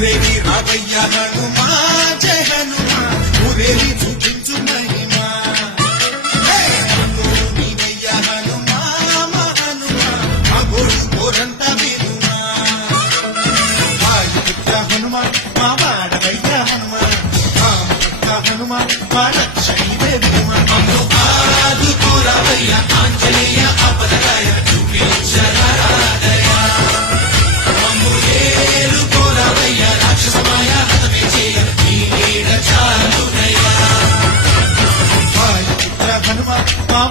ఊరేగి రావయ్య హనుమా జయ హనుమా ఊరేగి చూపించు మహిమా నీవయ్య హనుమా మా హనుమా మా గోడు గోరంత వినుమా వాయుపుత్ర హనుమా మా వాడవయ్య హనుమా మా పుత్ర హనుమా మా రక్షణే వినుమా ఆదుకోరావయ్య ఆంజనేయ అపదరాయ చూపించరాదయ మమ్ము ఏలుకోరావయ్య రాక్షసమాయ హతమే చేయ నీ నీడ చాలునయ్యా వాయుపుత్ర హనుమా మా